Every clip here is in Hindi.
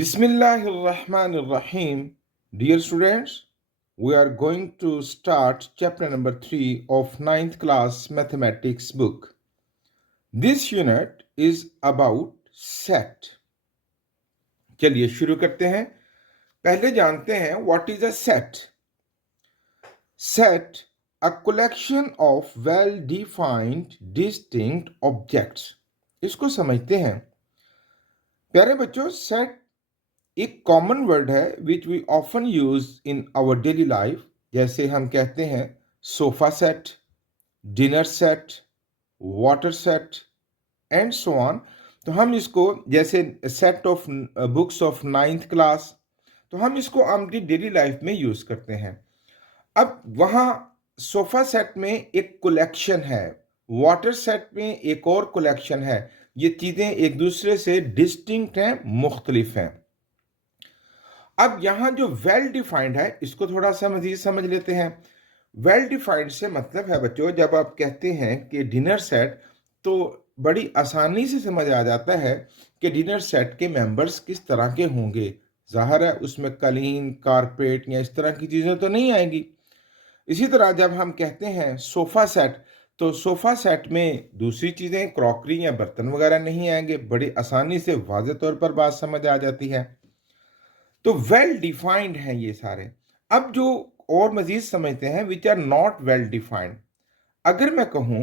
Bismillahirrahmanirrahim. Dear students, we are going to start chapter number 3 of ninth class mathematics book. This unit is about set. चलिए शुरू करते हैं. पहले जानते हैं what is a set. Set, a collection of well-defined distinct objects. इसको समझते हैं. प्यारे बच्चों, set एक कॉमन वर्ड है which we often use in our daily life. जैसे हम कहते हैं sofa set, dinner set, water set and so on. तो हम इसको जैसे set of books of ninth class, तो हम इसको अपनी डेली लाइफ में यूज करते हैं. अब वहाँ सोफा सेट में एक कलेक्शन है, वाटर सेट में एक और कलेक्शन है. ये चीज़ें एक दूसरे से डिस्टिंक्ट हैं, मुख्तलिफ हैं. अब यहां जो वेल डिफाइंड है इसको थोड़ा सा मजीद समझ लेते हैं. वेल डिफाइंड से मतलब है बच्चों, जब आप कहते हैं कि डिनर सेट, तो बड़ी आसानी से समझ आ जाता है कि डिनर सेट के मेंबर्स किस तरह के होंगे. जाहिर है उसमें कलीन, कारपेट या इस तरह की चीज़ें तो नहीं आएंगी. इसी तरह जब हम कहते हैं सोफ़ा सेट, तो सोफ़ा सेट में दूसरी चीज़ें, क्रॉकरी या बर्तन वगैरह नहीं आएंगे. बड़ी आसानी से वाज़ेह तौर पर बात समझ आ जाती है. तो वेल डिफाइंड हैं ये सारे. अब जो और मजीद समझते हैं which are not well defined. अगर मैं कहूं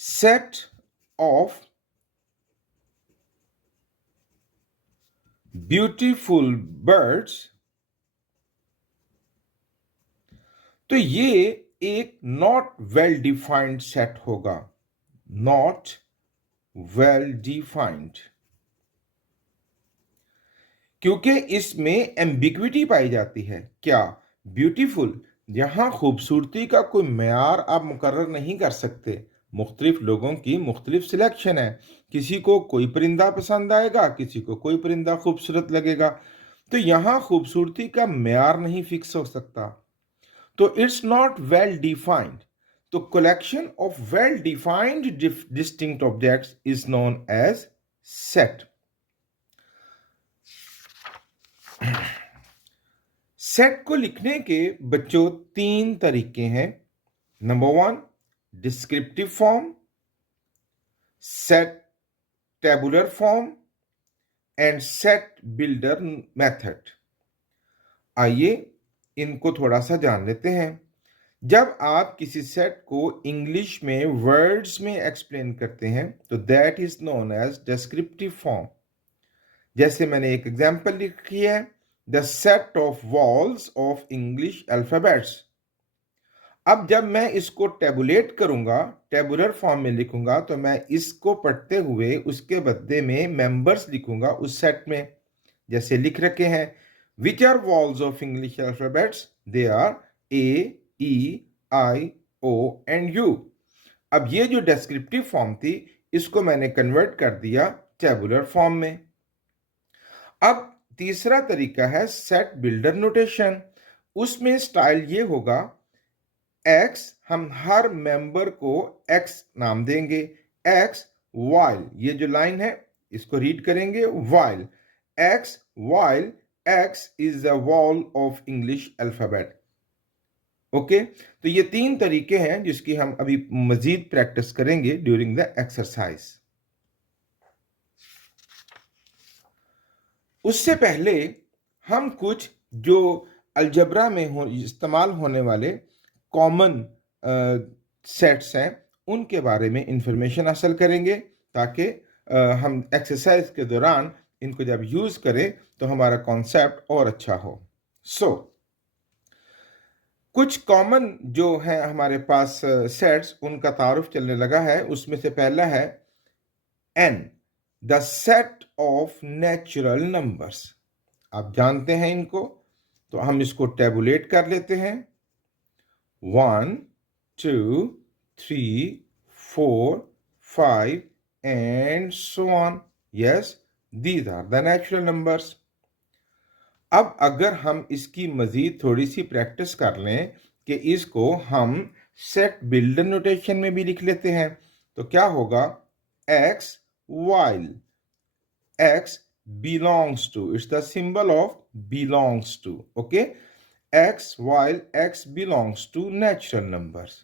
सेट ऑफ ब्यूटीफुल बर्ड्स, तो ये एक नॉट वेल डिफाइंड सेट होगा. नॉट वेल डिफाइंड, क्योंकि इसमें एम्बिग्विटी पाई जाती है. क्या? ब्यूटीफुल, यहाँ खूबसूरती का कोई मेयार आप मुकर्रर नहीं कर सकते. मुख्तलिफ लोगों की मुख्तलिफ सिलेक्शन है. किसी को कोई परिंदा पसंद आएगा, किसी को कोई परिंदा खूबसूरत लगेगा. तो यहाँ खूबसूरती का मेयार नहीं फिक्स हो सकता. तो इट्स नॉट वेल डिफाइंड. तो collection of well defined distinct objects is known as set. Set को लिखने के बच्चों 3 तरीके हैं. Number 1 descriptive form, set tabular form and set builder method. आइए इनको थोड़ा सा जान लेते हैं. जब आप किसी सेट को इंग्लिश में वर्ड्स में एक्सप्लेन करते हैं तो that is known as descriptive form. जैसे मैंने एक एग्जांपल लिखी है, the set of vowels of English alphabets. अब जब मैं इसको टेबुलेट करूंगा, टेबुलर फॉर्म में लिखूंगा, तो मैं इसको पढ़ते हुए उसके बदले में मेंबर्स लिखूंगा उस सेट में. जैसे लिख रखे हैं, which are vowels of English alphabets, they are A, E, I, O and U. अब ये जो डिस्क्रिप्टिव फॉर्म थी, इसको मैंने कन्वर्ट कर दिया टेबुलर फॉर्म में. अब तीसरा तरीका है सेट बिल्डर नोटेशन. उसमें स्टाइल ये होगा, एक्स, हम हर मेंबर को एक्स नाम देंगे. एक्स वाइल, ये जो लाइन है इसको रीड करेंगे, while x, while x is the wall of English alphabet. Okay, तो ये 3 तरीके हैं जिसकी हम अभी मजीद प्रैक्टिस करेंगे ड्यूरिंग द एक्सरसाइज. उससे पहले हम कुछ जो अलजबरा में इस्तेमाल होने वाले कॉमन सेट्स हैं उनके बारे में इंफॉर्मेशन हासिल करेंगे, ताकि हम एक्सरसाइज के दौरान इनको जब यूज़ करें तो हमारा कॉन्सेप्ट और अच्छा हो. कुछ कॉमन जो है हमारे पास सेट्स, उनका तारुफ चलने लगा है. उसमें से पहला है n, the set of natural numbers. आप जानते हैं इनको, तो हम इसको टेबुलेट कर लेते हैं. 1, 2, 3, 4, 5 and so on. Yes, these are the natural numbers. अब अगर हम इसकी मजीद थोड़ी सी प्रैक्टिस कर लें कि इसको हम सेट बिल्डर नोटेशन में भी लिख लेते हैं, तो क्या होगा, x while x belongs to. It's the symbol of belongs to. Okay, x while x belongs to natural numbers.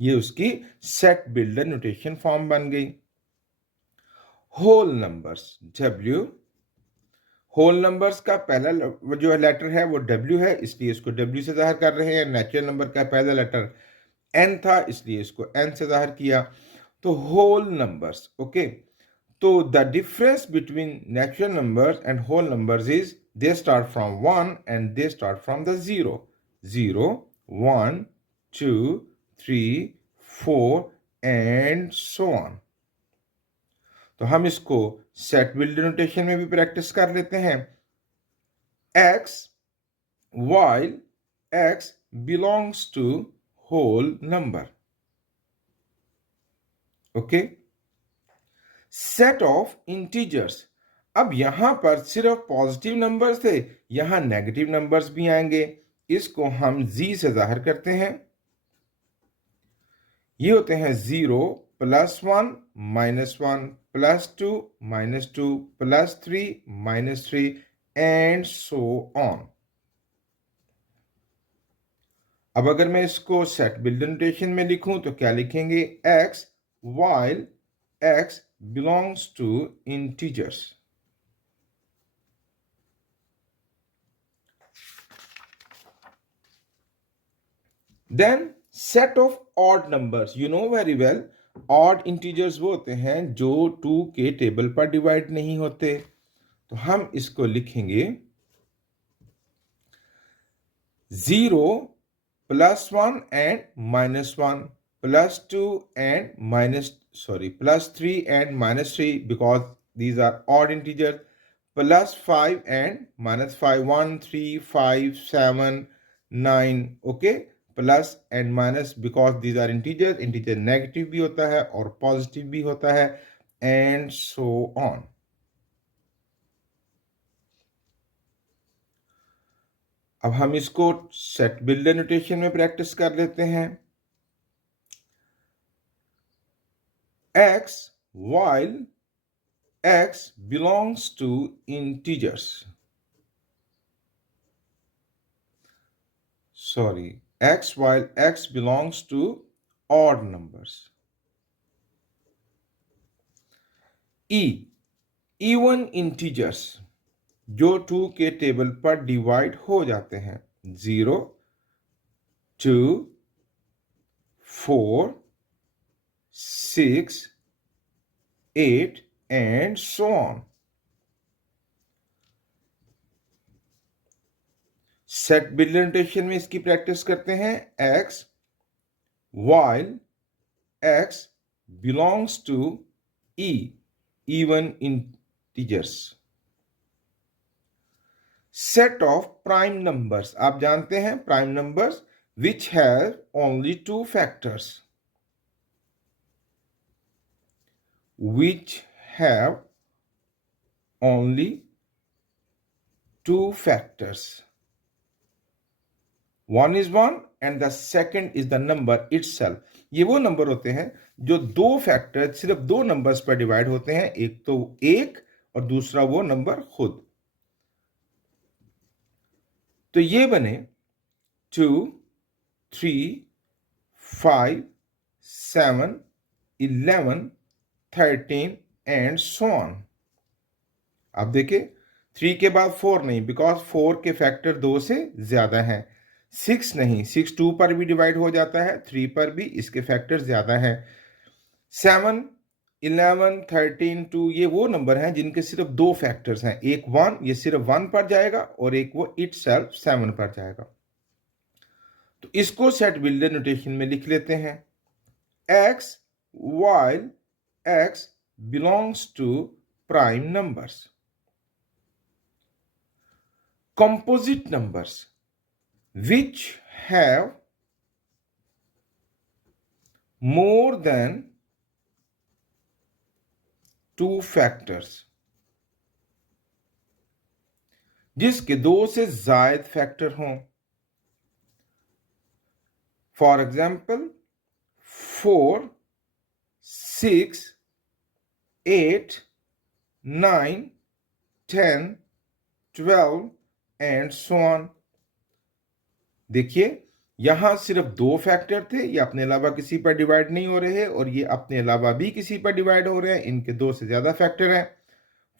ये उसकी सेट बिल्डर नोटेशन फॉर्म बन गई. Whole numbers W. Whole numbers का पहला जो लेटर है वो W है, इसलिए इसको W से जाहिर कर रहे हैं. नेचुरल नंबर का पहला लेटर N था, इसलिए इसको N से जाहिर किया. तो होल नंबर्स. ओके, तो the difference between natural numbers and whole numbers is they start from 1 and they start from the 0. 0, 1, 2, 3, 4 and so on. तो हम इसको सेट बिल्डर नोटेशन में भी प्रैक्टिस कर लेते हैं. x while x belongs to whole number. Okay, set of integers. अब यहां पर सिर्फ पॉजिटिव नंबर्स थे, यहां नेगेटिव नंबर्स भी आएंगे. इसको हम z से जाहिर करते हैं. ये होते हैं 0, +1, -1, +2, -2, +3, -3 एंड सो ऑन. अब अगर मैं इसको सेट बिल्डर नोटेशन में लिखूं तो क्या लिखेंगे? x while x belongs to integers. Then set of odd numbers. You know very well, odd integers वो होते हैं जो 2 के टेबल पर डिवाइड नहीं होते. तो हम इसको लिखेंगे 0, +1 and -1, +2 and +3 and -3 because these are odd integers, +5 and -5, 1, 3, 5, 7, 9. okay, plus and minus because these are integer. Integer negative भी होता है और पॉजिटिव भी होता है एंड सो ऑन. अब हम इसको सेट बिल्डर नोटेशन में प्रैक्टिस कर लेते हैं. x while x belongs to integers. X while x belongs to odd numbers. even integers जो 2 के टेबल पर डिवाइड हो जाते हैं. 0, 2, 4, 6, 8 and so on. Set builder notation में इसकी प्रैक्टिस करते हैं. x while x belongs to even integers. Set of prime numbers. आप जानते हैं prime numbers which have only 2 factors. Which have only 2 factors. One is 1 and the second is the number itself. ये वो नंबर होते हैं जो 2 फैक्टर सिर्फ 2 नंबर्स पर डिवाइड होते हैं. एक तो 1 और दूसरा वो नंबर खुद. तो ये बने 2, 3, 5, 7, 11, 13 एंड सो ऑन. आप देखें 3 के बाद 4 नहीं बिकॉज 4 के फैक्टर 2 से ज्यादा हैं. 6 नहीं, 6 2 पर भी डिवाइड हो जाता है, 3 पर भी इसके फैक्टर ज्यादा हैं. 7, 11, 13, 2 ये वो नंबर हैं जिनके सिर्फ 2 फैक्टर्स हैं. एक 1, ये सिर्फ 1 पर जाएगा और एक वो इटसेल्फ 7 पर जाएगा. तो इसको सेट बिल्डर नोटेशन में लिख लेते हैं. x while x belongs to prime numbers. Composite numbers which have more than 2 factors. जिसके 2 से ज्यादा फैक्टर हों. For example 4, 6, 8, 9, 10, 12 and so on. देखिए यहां सिर्फ दो फैक्टर थे, ये अपने अलावा किसी पर डिवाइड नहीं हो रहे और ये अपने अलावा भी किसी पर डिवाइड हो रहे हैं, इनके दो से ज्यादा फैक्टर हैं,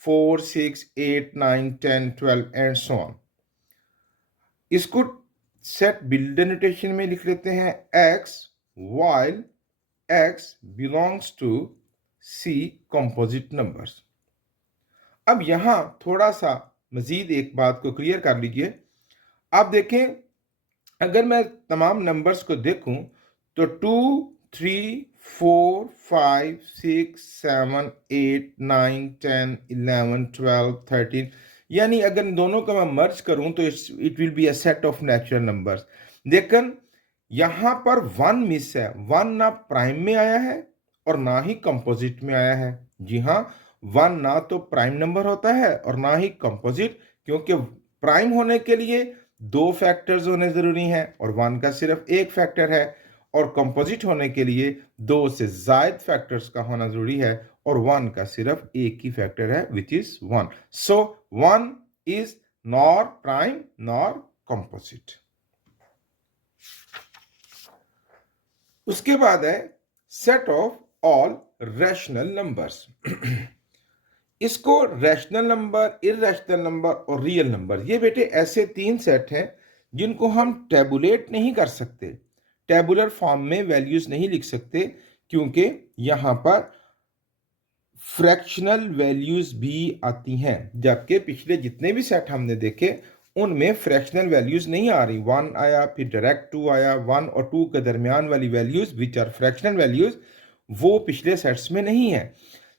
4, 6, 8, 9, 10, 12 एंड सो ऑन। इसको सेट बिल्डर नोटेशन में लिख लेते हैं x while x belongs to C composite numbers। अब यहां थोड़ा सा मजीद एक बात को क्लियर कर लीजिए। आप देखें अगर मैं तमाम नंबर्स को देखूं तो 2, 3, 4, 5, 6, 7, 8, 9, 10, 11, 12, 13, यानी अगर इन दोनों को मैं मर्ज करूं तो it will be a set of natural numbers. लेकिन यहां पर वन मिस है, वन ना प्राइम में आया है और ना ही कंपोजिट में आया है। जी हाँ, वन ना तो प्राइम नंबर होता है और ना ही कंपोजिट, क्योंकि प्राइम होने के लिए दो फैक्टर्स होने जरूरी हैं और वन का सिर्फ एक फैक्टर है, और कंपोजिट होने के लिए दो से ज्यादा फैक्टर्स का होना जरूरी है और वन का सिर्फ एक ही फैक्टर है which is one. So one is nor prime nor composite. उसके बाद है set of all rational numbers. इसको रैशनल नंबर, इररैशनल नंबर और रियल नंबर, ये बेटे ऐसे तीन सेट हैं जिनको हम टेबुलेट नहीं कर सकते, टेबुलर फॉर्म में वैल्यूज नहीं लिख सकते, क्योंकि यहां पर फ्रैक्शनल वैल्यूज भी आती हैं, जबकि पिछले जितने भी सेट हमने देखे उनमें फ्रैक्शनल वैल्यूज नहीं आ रही। वन आया, फिर डायरेक्ट टू आया, वन और टू के दरमियान वाली values which are fractional values वो पिछले सेट्स में नहीं है,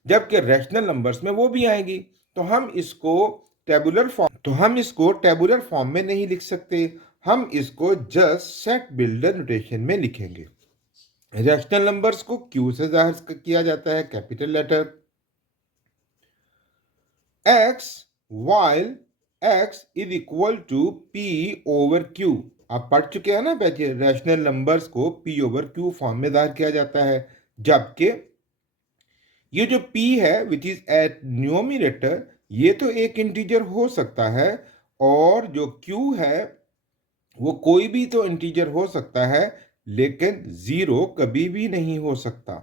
जबकि रैशनल नंबर्स में वो भी आएगी। तो हम इसको टेबुलर फॉर्म में नहीं लिख सकते, हम इसको जस्ट सेट बिल्डर नोटेशन में लिखेंगे। रैशनल नंबर्स को क्यू से जाहिर किया जाता है, capital letter. x while x is equal to p over q। आप पढ़ चुके हैं ना बच्चे, रैशनल नंबर्स को p ओवर q फॉर्म में जाहिर किया जाता है, जबकि ये जो p है विच इज एट न्यूमरेटर, ये तो एक इंटीजर हो सकता है, और जो q है वो कोई भी तो इंटीजर हो सकता है, लेकिन जीरो कभी भी नहीं हो सकता,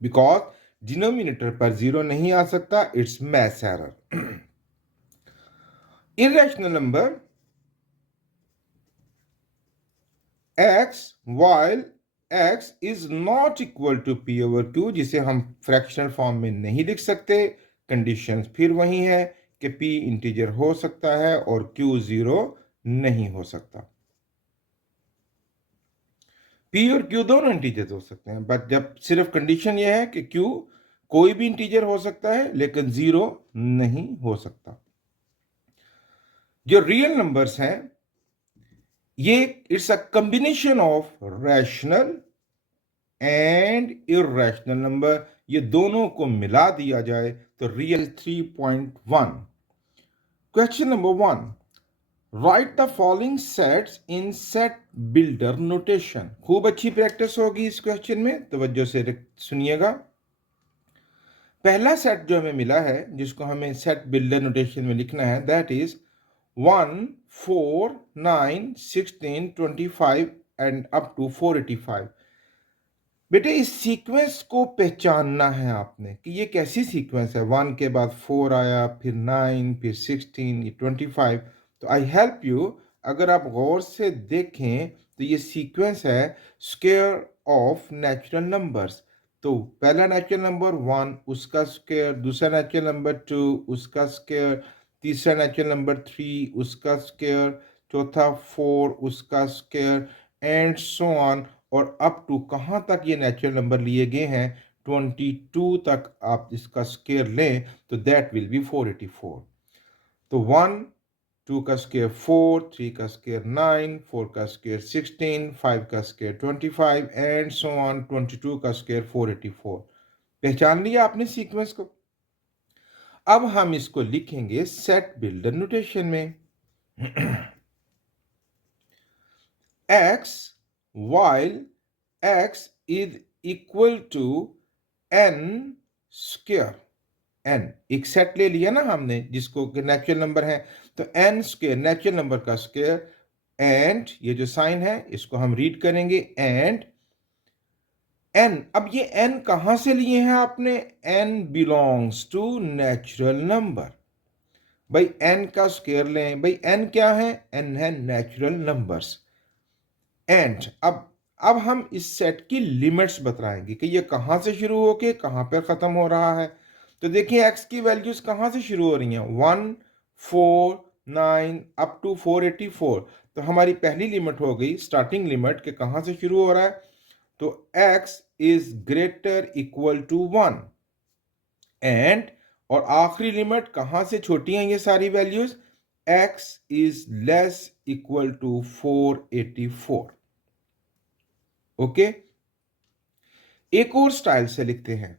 बिकॉज डिनोमिनेटर पर जीरो नहीं आ सकता, it's math error. Irrational number x while x is not equal to p over q, जिसे हम फ्रैक्शनल फॉर्म में नहीं लिख सकते, कंडीशंस फिर वही है कि p इंटीजर हो सकता है और q जीरो नहीं हो सकता। p और q दोनों इंटीजर हो सकते हैं, बट जब सिर्फ कंडीशन यह है कि q कोई भी इंटीजर हो सकता है लेकिन जीरो नहीं हो सकता। जो रियल नंबर्स हैं ये it's a combination of rational and irrational number, ये दोनों को मिला दिया जाए तो real 3.1। Question number 1, right the following sets in set builder notation. खूब अच्छी प्रैक्टिस होगी इस क्वेश्चन में, तवज्जो से सुनिएगा। पहला सेट जो हमें मिला है जिसको हमें सेट बिल्डर नोटेशन में लिखना है, that is 1, 4, 9, 16, 25 and up to 485। बेटे इस सीक्वेंस को पहचानना है आपने कि ये कैसी सीक्वेंस है। 1 के बाद 4 आया, फिर 9, फिर 16, ये 25। तो आई हेल्प यू, अगर आप गौर से देखें तो ये सीक्वेंस है स्क्वायर ऑफ नेचुरल नंबर्स। तो पहला नेचुरल नंबर 1, उसका स्क्वायर, दूसरा नेचुरल नंबर 2, उसका स्क्वायर, तीसरा नेचुरल नंबर 3, उसका स्क्वायर, चौथा 4, उसका स्क्वायर एंड सो ऑन, और अप टू कहाँ तक ये नेचुरल नंबर लिए गए हैं 22 तक आप इसका स्क्वायर लें तो दैट विल बी 484। तो 1, 2 का स्क्वायर 4, 3 का स्क्वायर 9, 4 का स्क्वायर 16, 5 का स्क्वायर 25 एंड सो ऑन, 22 का स्क्वायर 484। पहचान लिया आपने सीक्वेंस को। अब हम इसको लिखेंगे सेट बिल्डर नोटेशन में। x while x is equal to n square, n, एक सेट ले लिया ना हमने जिसको कि नेचुरल नंबर है, तो n स्क्वायर नेचुरल नंबर का स्क्वायर, एंड ये जो साइन है इसको हम रीड करेंगे एंड n। अब ये n कहां से लिए हैं आपने? n belongs to natural number. भाई n का स्क्वायर लें, भाई n क्या है? n है नेचुरल नंबर्स। एंड अब हम इस सेट की लिमिट्स बताएंगे कि ये कहां से शुरू होके कहां पर खत्म हो रहा है। तो देखिए x की वैल्यूज कहां से शुरू हो रही हैं? 1 4 9 अप टू 484। तो हमारी पहली लिमिट हो गई स्टार्टिंग लिमिट के कहां से शुरू हो रहा है, तो x is greater equal to 1। And और आखिरी लिमिट कहां से छोटी हैं ये सारी values? x is less equal to 484। Okay, एक और स्टाइल से लिखते हैं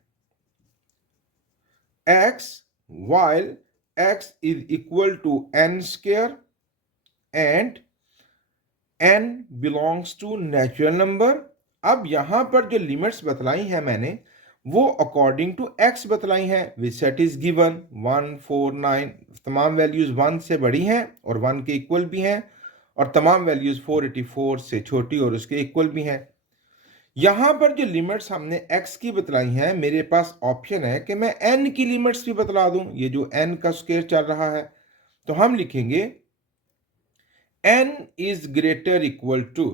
x while x is equal to n square and n belongs to natural number। अब यहां पर जो लिमिट्स बतलाई हैं मैंने वो अकॉर्डिंग टू x बतलाई हैं, विच सेट इज गिवन 1 4 9। तमाम वैल्यूज 1 से बड़ी हैं और 1 के इक्वल भी हैं, और तमाम वैल्यूज 484 से छोटी और उसके इक्वल भी हैं। यहां पर जो लिमिट्स हमने x की बतलाई हैं, मेरे पास ऑप्शन है कि मैं n की लिमिट्स भी बतला दूं। ये जो n का स्क्वायर चल रहा है, तो हम लिखेंगे n is greater equal to,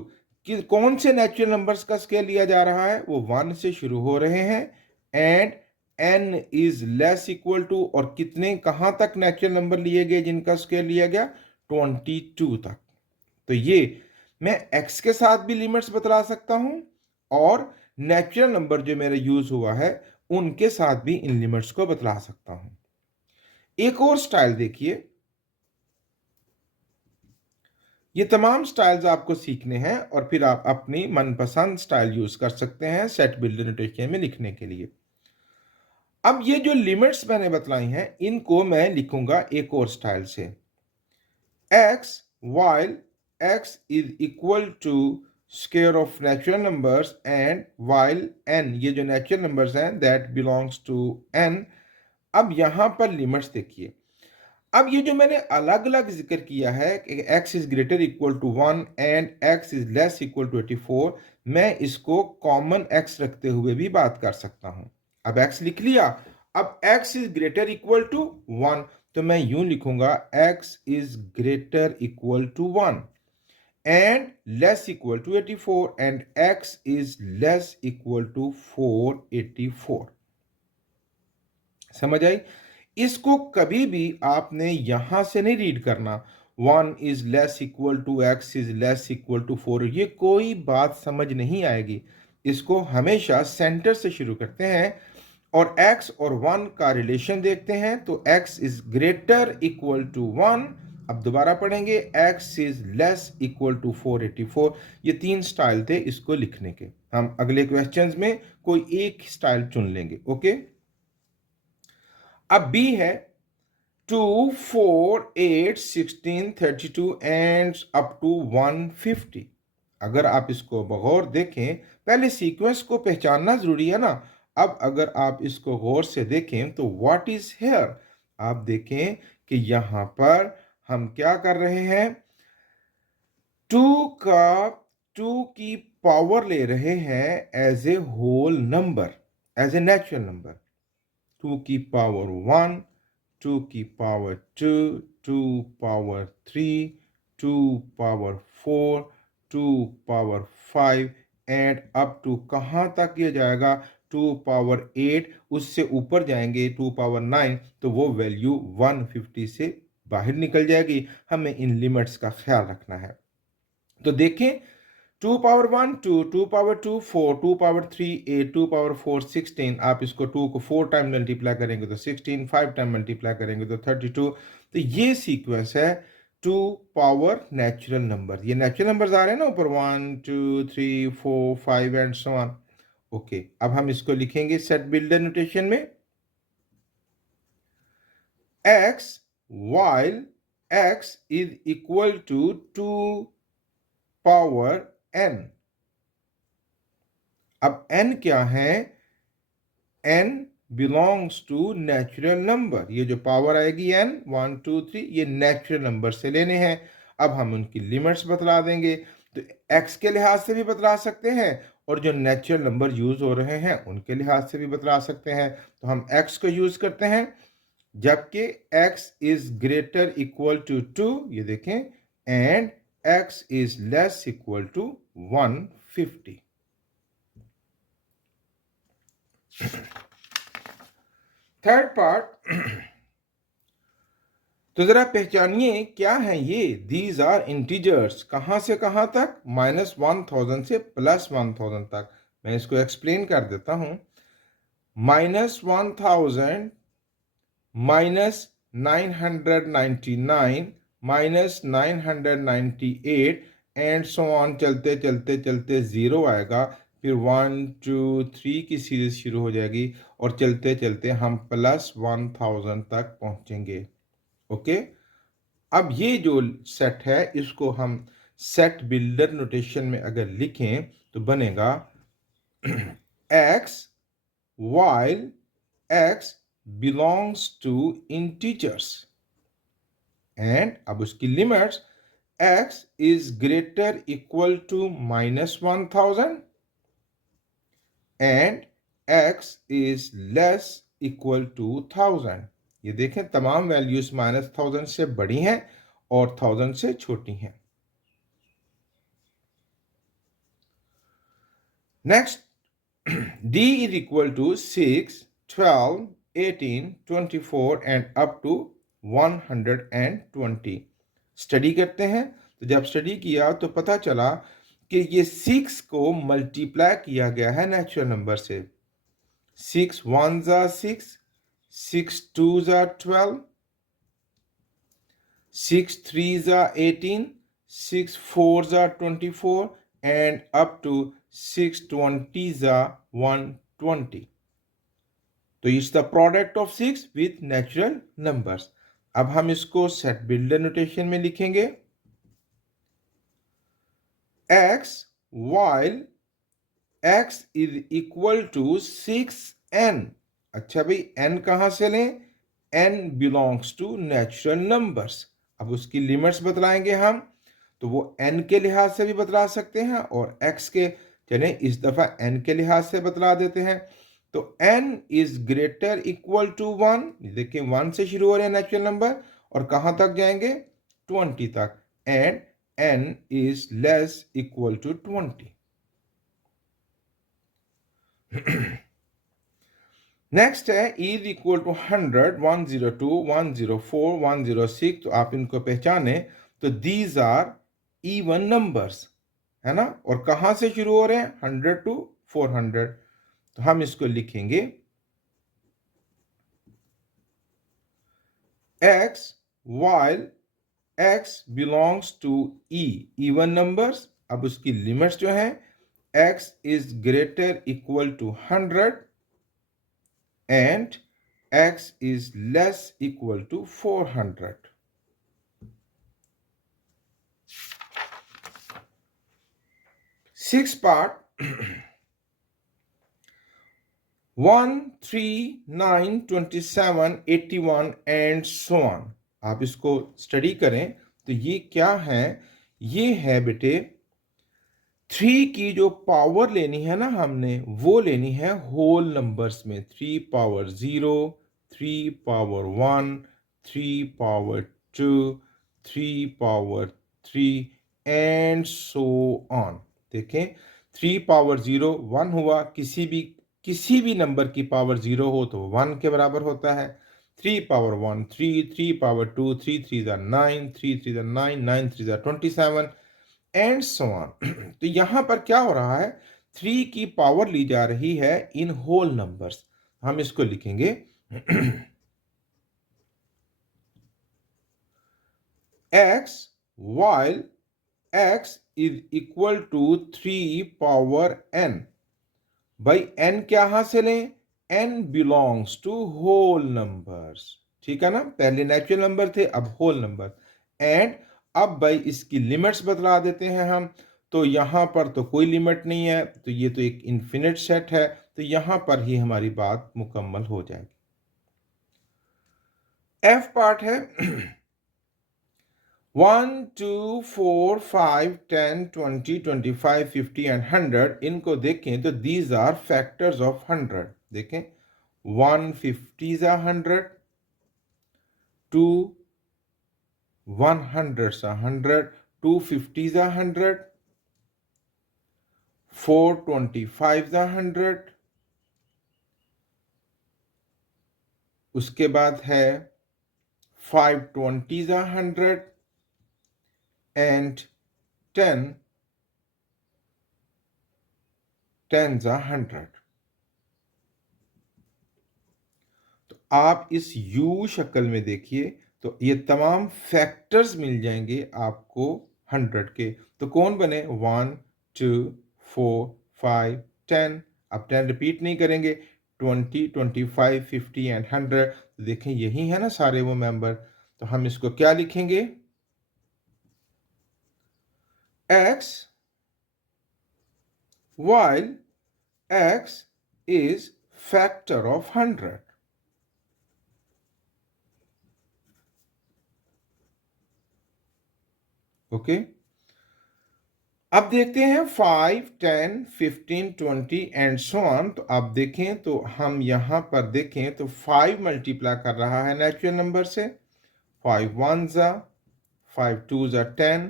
कि कौन से नेचुरल नंबर्स का स्केल लिया जा रहा है? वो 1 से शुरू हो रहे हैं। And n is less equal to, और कितने कहां तक नेचुरल नंबर लिए गए जिनका स्केल लिया गया? 22 तक। तो ये मैं x के साथ भी लिमिट्स बतला सकता हूं, और नेचुरल नंबर जो मेरा यूज हुआ है उनके साथ भी इन लिमिट्स को बतला सकता हूं। एक और स्टाइल देखिए, ये तमाम स्टाइल्स आपको सीखने हैं और फिर आप अपनी मनपसंद स्टाइल यूज कर सकते हैं सेट बिल्डर नोटेशन में लिखने के लिए। अब ये जो लिमिट्स मैंने बतलाई हैं इनको मैं लिखूंगा एक और स्टाइल से, x while x is equal to square of natural numbers and while n, ये जो नेचुरल नंबर्स हैं that belongs to n। अब यहां पर लिमिट्स देखिए, अब ये जो मैंने अलग अलग जिक्र किया है कि x is greater equal to 1 and x is less equal to 84, मैं इसको कॉमन x रखते हुए भी बात कर सकता हूं। अब x लिख लिया, अब x is greater equal to 1, तो मैं यूं लिखूंगा x is greater equal to 1 and less equal to 84 and x is less equal to 484। समझ आई? इसको कभी भी आपने यहां से नहीं रीड करना 1 is less equal to x is less equal to 4, ये कोई बात समझ नहीं आएगी। इसको हमेशा सेंटर से शुरू करते हैं और x और 1 का रिलेशन देखते हैं, तो x is greater equal to 1। अब दोबारा पढ़ेंगे x is less equal to 484। ये तीन स्टाइल थे इसको लिखने के। हम अगले क्वेश्चंस में कोई एक स्टाइल चुन लेंगे। ओके, अब बी है 2 4 8 16 32 एंड अप टू 150। अगर आप इसको बगौर देखें, पहले सीक्वेंस को पहचानना जरूरी है ना। अब अगर आप इसको गौर से देखें तो व्हाट इज हेयर, आप देखें कि यहां पर हम क्या कर रहे हैं, 2 की पावर ले रहे हैं as a whole number, as a natural number. 2 की पावर 1, 2 की power 2, 2 power 3, 2 power 4, 2 power 5 and up to कहाँ तक ये जाएगा? 2 पावर 8, उससे ऊपर जाएंगे 2 पावर 9, तो वो वैल्यू 150 से बाहर निकल जाएगी। हमें इन लिमिट्स का ख्याल रखना है। तो देखें 2 पावर 1 2, 2 पावर 2 4, 2 पावर 3 8, 2 पावर 4 16। आप इसको 2 को 4 टाइम मल्टीप्लाई करेंगे तो 16, 5 टाइम मल्टीप्लाई करेंगे तो 32। तो ये सीक्वेंस है 2 पावर नेचुरल नंबर। ये नेचुरल नंबर्स आ रहे हैं ना ऊपर 1 2 3 4 5 एंड सो ऑन। ओके, अब हम इसको लिखेंगे सेट बिल्डर नोटेशन में, x while x is equal to 2 power n। अब n क्या है? n belongs to natural number. ये जो पावर आएगी n 1 2 3 ये नेचुरल नंबर से लेने हैं। अब हम उनकी लिमिट्स बतला देंगे। तो x के लिहाज से भी बतला सकते हैं और जो नेचुरल नंबर यूज हो रहे हैं उनके लिहाज से भी बतला सकते हैं। तो हम x को यूज करते हैं जबकि x is greater equal to 2, ये देखें, and x is less equal to 150। Third part, तो जरा पहचानिए क्या है ये। दीज आर इंटीजर्स, कहां से कहां तक, -1000 से +1000 तक। मैं इसको एक्सप्लेन कर देता हूं। -1000 -999 -998 एंड सो ऑन, चलते चलते चलते जीरो आएगा, फिर 1 2 3 की सीरीज शुरू हो जाएगी और चलते चलते हम +1000 तक पहुंचेंगे। ओके, अब ये जो सेट है इसको हम सेट बिल्डर नोटेशन में अगर लिखें तो बनेगा x while x belongs to integers, and अब उसकी limits x is greater equal to -1000 and x is less equal to 1000। ये देखें तमाम वैल्यूज -1000 से बड़ी हैं और 1000 से छोटी हैं। Next, d is equal to 6 12 18 24 and up to 120। Study करते हैं। तो जब स्टडी किया तो पता चला कि ये 6 को मल्टीप्लाई किया गया है नेचुरल नंबर से। 6 1s are 6, 6 2s are 12, 6 3s are 18, 6 4s are 24 and up to 6 20s are 120। तो it's the product of 6 with natural numbers. अब हम इसको सेट बिल्डर नोटेशन में लिखेंगे। x while x is equal to 6n। अच्छा भाई, n कहां से लें, n belongs to natural numbers. अब उसकी लिमिट्स बतलाएंगे हम, तो वो n के लिहाज से भी बतला सकते हैं और x के, चलें इस दफा n के लिहाज से बतला देते हैं। तो n is greater equal to 1, देखिए 1 से शुरू हो रहे हैं नेचुरल नंबर और कहां तक जाएंगे, 20 तक, and n is less equal to 20। Next है इज इक्वल टू 100 102 104 106। तो आप इनको पहचाने तो दीज आर इवन नंबर्स, है ना, और कहां से शुरू हो रहे हैं, 100 to 400। तो हम इसको लिखेंगे x while x belongs to even numbers। अब उसकी लिमिट्स जो हैं, x is greater equal to 100 and x is less equal to 400। Sixth part, 1 3 9 27 81 and so on। आप इसको स्टडी करें तो ये क्या है, ये है बेटे 3 की जो पावर लेनी है ना हमने, वो लेनी है होल नंबर्स में। 3 power 0, 3 power 1, 3 power 2, 3 power 3 and so on. देखें 3 पावर 0 1 हुआ, किसी भी नंबर की पावर 0 हो तो 1 के बराबर होता है। 3 power 1 3, 3 power 2 3 3 9, 3 3 9, 9 3 27 and so on. तो यहां पर क्या हो रहा है, 3 की पावर ली जा रही है इन होल नंबर्स। हम इसको लिखेंगे x while x is equal to 3 power n। भाई n क्या से लें, n belongs to whole numbers. ठीक है ना, पहले नेचुरल नंबर थे, अब होल नंबर। एंड अब भाई इसकी लिमिट्स बतला देते हैं हम। तो यहां पर तो कोई लिमिट नहीं है, तो ये तो एक इन्फिनिट सेट है, तो यहां पर ही हमारी बात मुकम्मल हो जाएगी। एफ पार्ट है 1, 2, 4, 5, 10, 20, 25, 50 एंड 100। इनको देखें तो दीज आर फैक्टर्स ऑफ 100। देखें 150 is 100, 2 100 is 100, 250 is 100, 425 is 100। उसके बाद है 520 is 100 and 10 is 100। तो आप इस U शक्ल में देखिए तो ये तमाम फैक्टर्स मिल जाएंगे आपको 100 के। तो कौन बने 1, 2, 4, 5, 10। अब 10 रिपीट नहीं करेंगे, 20, 25, 50 एंड 100। तो देखें यही है ना सारे वो मेंबर। तो हम इसको क्या लिखेंगे, x while x is factor of 100। Okay अब देखते हैं 5, 10, 15, 20 एंड सो ऑन। तो आप देखें तो हम यहां पर देखें तो 5 मल्टीप्लाई कर रहा है नेचुरल नंबर से। 5 1s are 5 2s are 10,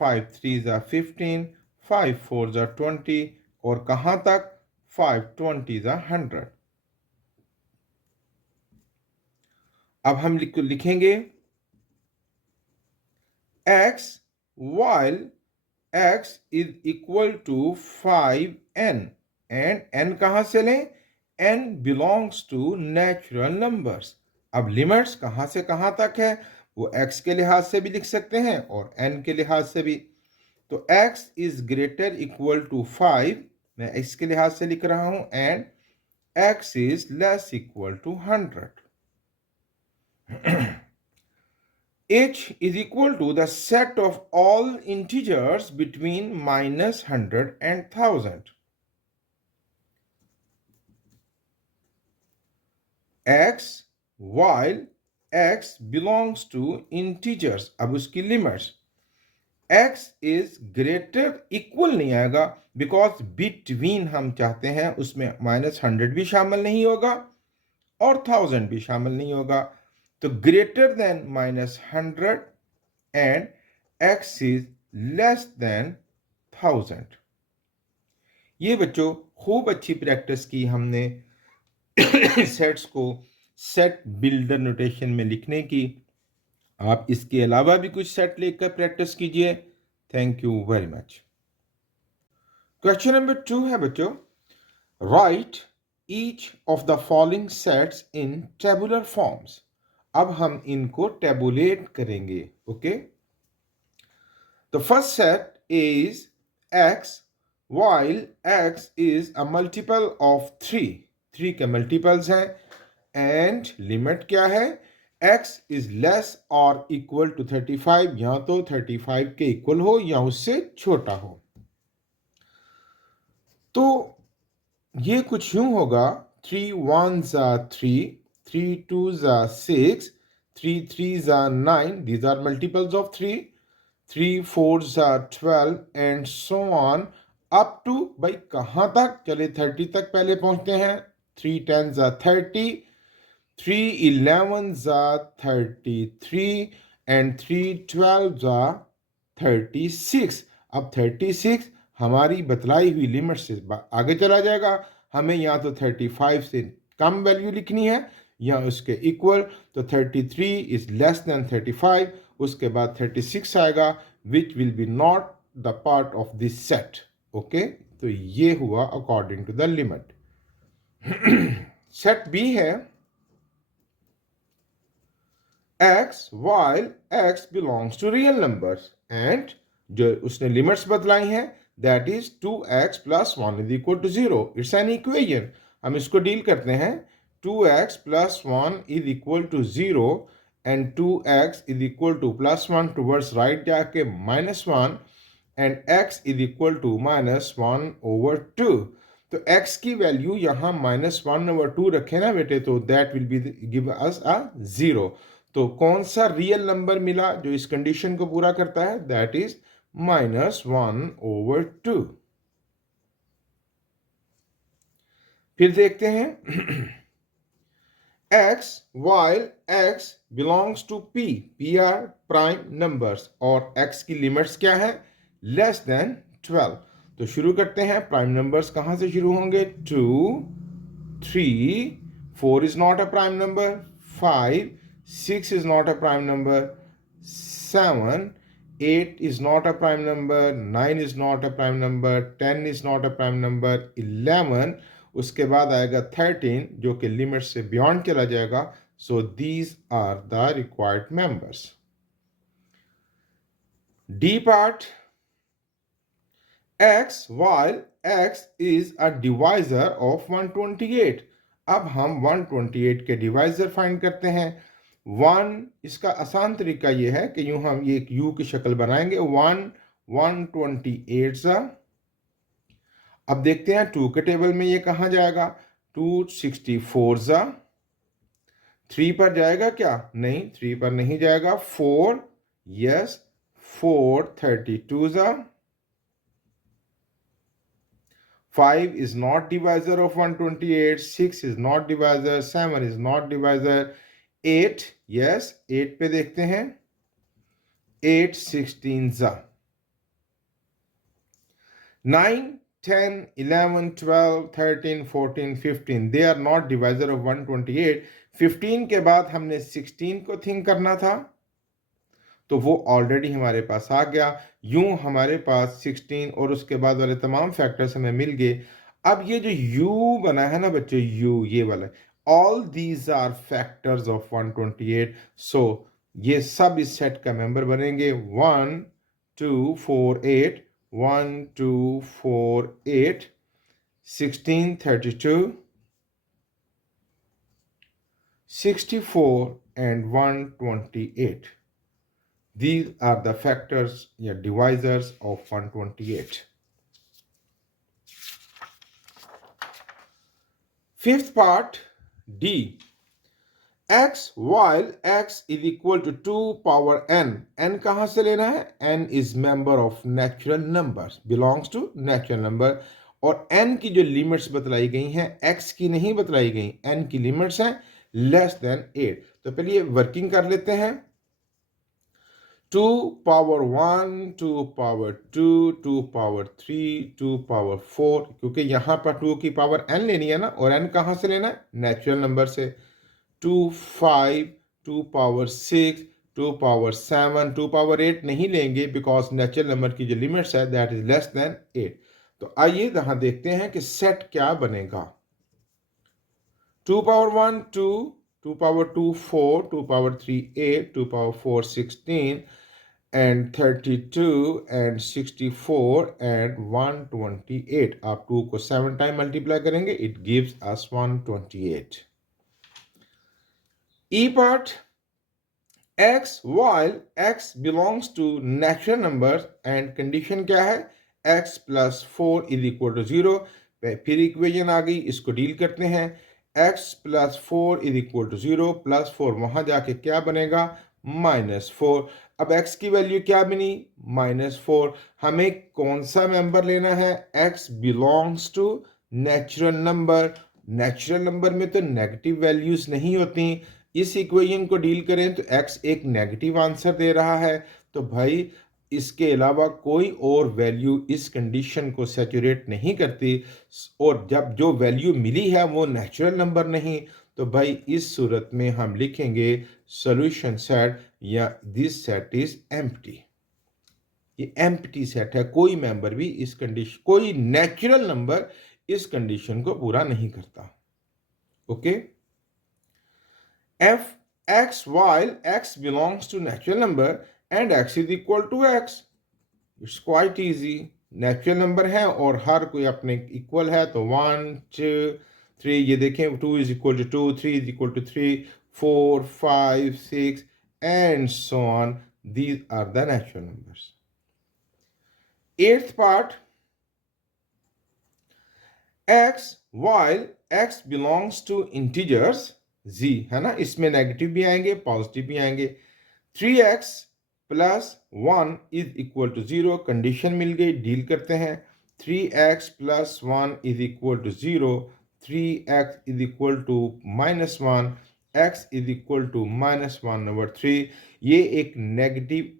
5 3s are 15, 5 4s are 20 और कहां तक 5 20s are 100। अब हम लिखेंगे x while x is equal to 5n and n कहां से लें, n belongs to natural numbers। अब लिमिट्स कहां से कहां तक है वो x के लिहाज से भी लिख सकते हैं और n के लिहाज से भी। तो x is greater equal to 5 मैं x के लिहाज से लिख रहा हूं and x is less equal to 100। h is equal to the set of all integers between -100 and 1000। x while x belongs to integers। अब उसकी limits x is greater equal नहीं आएगा बिकॉज बिटवीन हम चाहते हैं उसमें -100 भी शामिल नहीं होगा और 1000 भी शामिल नहीं होगा। तो greater than -100 and x is less than 1000। ये बच्चों खूब अच्छी प्रैक्टिस की हमने सेट्स को सेट बिल्डर नोटेशन में लिखने की। आप इसके अलावा भी कुछ सेट लेकर प्रैक्टिस कीजिए। Thank you very much. Question number 2 है बच्चों, right each of the following sets in tabular forms. अब हम इनको टेबुलेट करेंगे। Okay the first set is x while x is a multiple of 3। 3 के मल्टीपल्स हैं एंड लिमिट क्या है, x is less or equal to 35। या तो 35 के इक्वल हो या उससे छोटा हो। तो ये कुछ यूं होगा 3 1s are 3, 3 2s are 6, 3 3s are 9। These are multiples of 3। 3 4s are 12 and so on up to भाई कहाँ तक, चले 30 तक पहले पहुंचते हैं। 3 10s are 30, 3 11s are 33 and 3 12s are 36। अब 36 हमारी बतलाई हुई लिमिट से आगे चला जाएगा। हमें या तो 35 से कम वैल्यू लिखनी है या उसके इक्वल। तो 33 इज लेस देन 35। उसके बाद 36 आएगा which will be not the part of this set. Okay तो ये हुआ according to the limit. Set B है x while x belongs to real numbers and जो उसने लिमिट्स बतलाई हैं that is 2x plus 1 is equal to 0। It's an equation। हम इसको डील करते हैं। 2x plus 1 is equal to 0 and 2x is equal to plus 1 towards right जाके -1 and x is equal to -1/2। तो x की वैल्यू यहां -1/2 रखे ना बेटे, तो that will be give us a 0। तो कौन सा रियल नंबर मिला जो इस कंडीशन को पूरा करता है? That is -1/2। फिर देखते हैं x while x belongs to p, p are prime numbers और x की लिमिट्स क्या है? Less than 12। तो शुरू करते हैं। प्राइम नंबर्स कहां से शुरू होंगे? 2, 3, 4 is not a prime number, 5, 6 is not a prime number, 7, 8 is not a prime number, 9 is not a prime number, 10 is not a prime number, 11, उसके बाद आएगा 13 जो कि लिमिट से बियॉन्ड चला जाएगा। So these are the required members. D part, x while x is a divisor of 128। अब हम 128 के डिवाइजर फाइंड करते हैं। 1, इसका आसान तरीका यह है कि यूं हम ये एक u की शक्ल बनाएंगे। 1 128 सा। अब देखते हैं 2 के टेबल में ये कहां जाएगा? 264 सा। 3 पर जाएगा क्या? नहीं, 3 पर नहीं जाएगा। 4, यस, 432 सा। 5 is not divisor of 128, 6 is not divisor, 7 is not divisor, 8, yes, 8 पे देखते हैं। 8 16 जा। 9 10 11 12 13 14 15 they are not divisor of 128। 15 के बाद हमने 16 को थिंक करना था, तो वो ऑलरेडी हमारे पास आ गया। यूं हमारे पास 16 और उसके बाद वाले तमाम फैक्टर्स हमें मिल गए। अब ये जो u बना है ना बच्चों, u ये वाला, all these are factors of 128। So ये सब इस सेट का मेंबर बनेंगे। 1 2 4 8, 1 2 4 8, 16 32, 64 and 128। These are the factors, या divisors of 128। Fifth part, D. x while x is equal to 2 power n। n कहां से लेना है? n is member of natural numbers, belongs to natural number। और n की जो लिमिट्स बतलाई गई हैं x की नहीं बतलाई गई। n की लिमिट्स हैं लेस देन 8। तो पहले ये वर्किंग कर लेते हैं। 2 power 1, 2 power 2, 2 power 3, 2 power 4, क्योंकि यहां पर 2 की पावर n लेनी है ना, और n कहां से लेना है? नेचुरल नंबर से। 2 5, 2 पावर 6, 2 पावर 7, 2 पावर 8 नहीं लेंगे बिकॉज नेचुरल नंबर की जो लिमिट्स है दैट इज लेस देन 8। तो आइए यहां देखते हैं कि सेट क्या बनेगा। 2 power 1 2, 2 power 2 4, 2 power 3 8, 2 power 4 16 and 32 and 64 and 128। आप 2 को 7 टाइम मल्टीप्लाई करेंगे, it gives us 128। E part, x while x belongs to natural numbers and condition क्या है? x plus 4 is equal to 0। फिर इक्वेशन आ गई, इसको डील करते हैं। x plus 4 is equal to 0, plus 4 वहां जाके क्या बनेगा? -4। अब x की वैल्यू क्या बनी? -4। हमें कौन सा मेंबर लेना है? x belongs to natural number. Natural number में तो नेगेटिव वैल्यूज नहीं होती। इस इक्वेशन को डील करें तो x एक नेगेटिव आंसर दे रहा है, तो भाई इसके अलावा कोई और वैल्यू इस कंडीशन को सैचुरेट नहीं करती। और जब जो वैल्यू मिली है वो नेचुरल नंबर नहीं, तो भाई इस सूरत में हम लिखेंगे सॉल्यूशन सेट, या दिस सेट इज एम्प्टी। ये एम्प्टी सेट है, कोई मेंबर भी इस कंडीशन, कोई नेचुरल नंबर इस कंडीशन को पूरा नहीं करता। Okay. f x while x belongs to natural number and x is equal to x। It's quite easy. Natural number है और हर कोई अपने इक्वल है, तो 1 2 3, ये देखें 2 is equal to 2, 3 is equal to 3, 4 5 6 and so on। These are the natural numbers। Eighth part, x while x belongs to integers z, है ना, इसमें नेगेटिव भी आएंगे पॉजिटिव भी आएंगे। 3x plus 1 is equal to 0, condition मिल गई, डील करते हैं। 3x plus 1 is equal to 0, 3x is equal to -1, x is equal to -1/3। ये एक नेगेटिव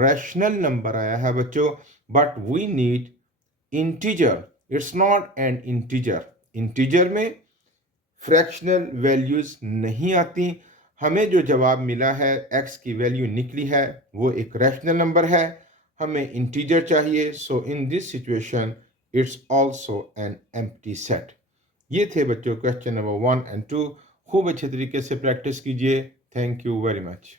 रैशनल नंबर आया है बच्चों, but we need integer, it's not an integer. Integer में फ्रैक्शनल वैल्यूज नहीं आती। हमें जो जवाब मिला है, x की वैल्यू निकली है, वो एक रैशनल नंबर है, हमें इंटीजर चाहिए। So in this situation it's also an empty set. ये थे बच्चों क्वेश्चन नंबर 1 एंड 2। खूब अच्छे तरीके से प्रैक्टिस कीजिए। Thank you very much.